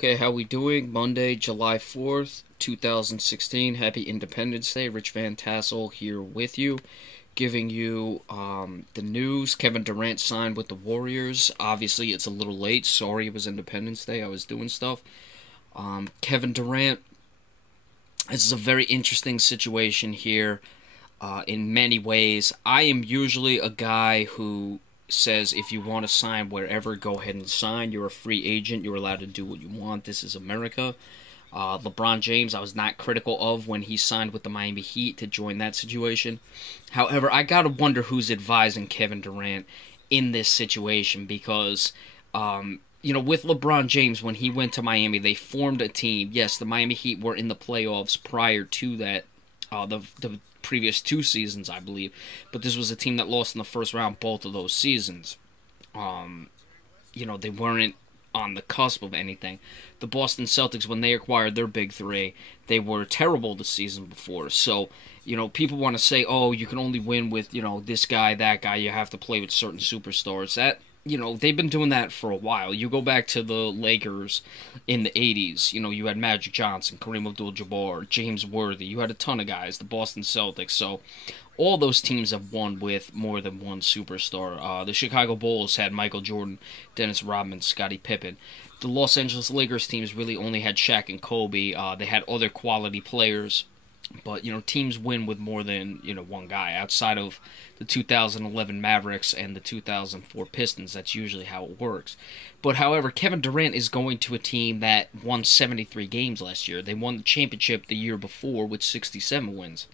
Okay, how we doing? Monday, July 4th, 2016. Happy Independence Day. Rich Van Tassel here with you, giving you the news. Kevin Durant signed with the Warriors. Obviously, it's a little late. Sorry it was Independence Day. I was doing stuff. Kevin Durant, this is a very interesting situation here in many ways. I am usually a guy who says if you want to sign wherever, go ahead and sign. You're a free agent. You're allowed to do what you want. This is America. LeBron James, I was not critical of when he signed with the Miami Heat to join that situation. However, I gotta wonder who's advising Kevin Durant in this situation because, with LeBron James, when he went to Miami, they formed a team. Yes, the Miami Heat were in the playoffs prior to that, the previous two seasons, I believe. But this was a team that lost in the first round both of those seasons. They weren't on the cusp of anything. The Boston Celtics, when they acquired their big three, they were terrible the season before. So, people want to say, oh, you can only win with, this guy, that guy. You have to play with certain superstars. They've been doing that for a while. You go back to the Lakers in the 80s. You had Magic Johnson, Kareem Abdul-Jabbar, James Worthy. You had a ton of guys, the Boston Celtics. So all those teams have won with more than one superstar. The Chicago Bulls had Michael Jordan, Dennis Rodman, Scottie Pippen. The Los Angeles Lakers teams really only had Shaq and Kobe. They had other quality players. But, teams win with more than, one guy. Outside of the 2011 Mavericks and the 2004 Pistons, that's usually how it works. But, however, Kevin Durant is going to a team that won 73 games last year. They won the championship the year before with 67 wins.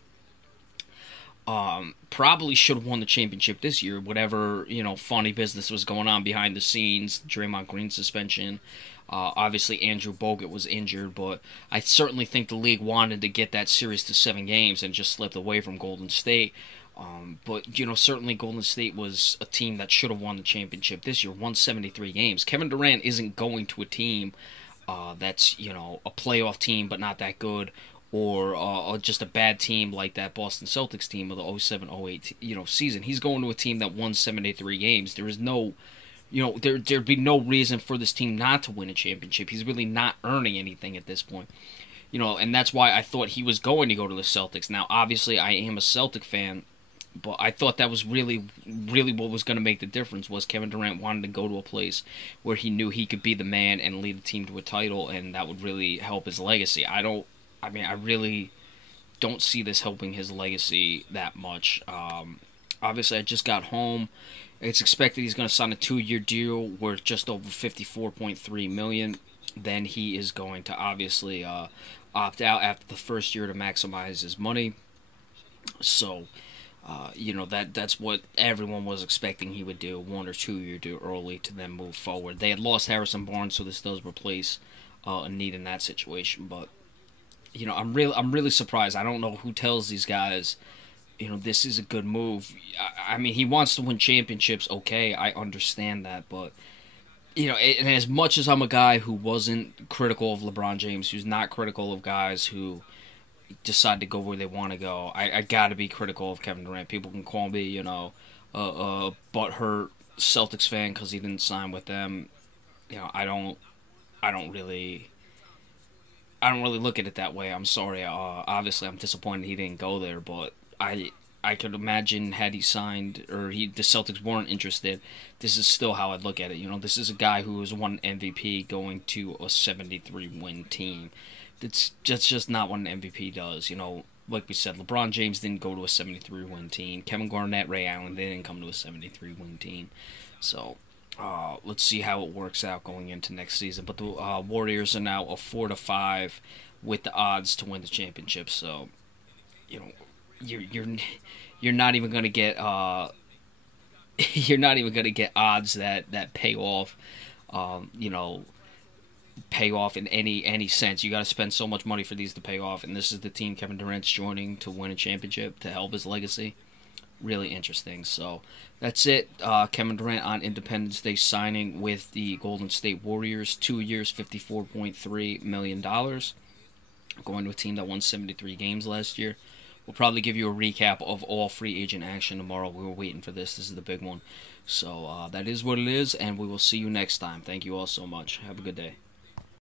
Probably should have won the championship this year. Whatever, funny business was going on behind the scenes, Draymond Green suspension. Obviously, Andrew Bogut was injured, but I certainly think the league wanted to get that series to 7 games and just slipped away from Golden State. But certainly Golden State was a team that should have won the championship this year, won 73 games. Kevin Durant isn't going to a team that's, a playoff team but not that good, or just a bad team like that Boston Celtics team of the 07-08 season. He's going to a team that won 73 games. There is no... there'd be no reason for this team not to win a championship. He's really not earning anything at this point. And that's why I thought he was going to go to the Celtics. Now, obviously, I am a Celtic fan, but I thought that was really, really what was going to make the difference was Kevin Durant wanted to go to a place where he knew he could be the man and lead the team to a title, and that would really help his legacy. I really don't see this helping his legacy that much. Obviously, I just got home. It's expected he's going to sign a 2-year deal worth just over $54.3 million. Then he is going to obviously opt out after the first year to maximize his money. So, that's what everyone was expecting he would do, 1 or 2 year deal early to then move forward. They had lost Harrison Barnes, so this does replace a need in that situation. But I'm really surprised. I don't know who tells these guys, this is a good move. I mean, he wants to win championships, okay, I understand that, but, and as much as I'm a guy who wasn't critical of LeBron James, who's not critical of guys who decide to go where they want to go, I gotta be critical of Kevin Durant. People can call me, a butthurt Celtics fan because he didn't sign with them. I don't really look at it that way. I'm sorry. Obviously, I'm disappointed he didn't go there, but I could imagine had he signed or the Celtics weren't interested, this is still how I'd look at it. This is a guy who has won MVP going to a 73-win team. That's just not what an MVP does. Like we said, LeBron James didn't go to a 73-win team. Kevin Garnett, Ray Allen, they didn't come to a 73-win team. So, let's see how it works out going into next season. But the Warriors are now a 4-5 with the odds to win the championship. So, you're not even gonna get odds that pay off. Pay off in any sense. You got to spend so much money for these to pay off, and this is the team Kevin Durant's joining to win a championship to help his legacy. Really interesting. So that's it. Kevin Durant on Independence Day signing with the Golden State Warriors, 2 years, $54.3 million. Going to a team that won 73 games last year. We'll probably give you a recap of all free agent action tomorrow. We were waiting for this. This is the big one. So that is what it is, and we will see you next time. Thank you all so much. Have a good day.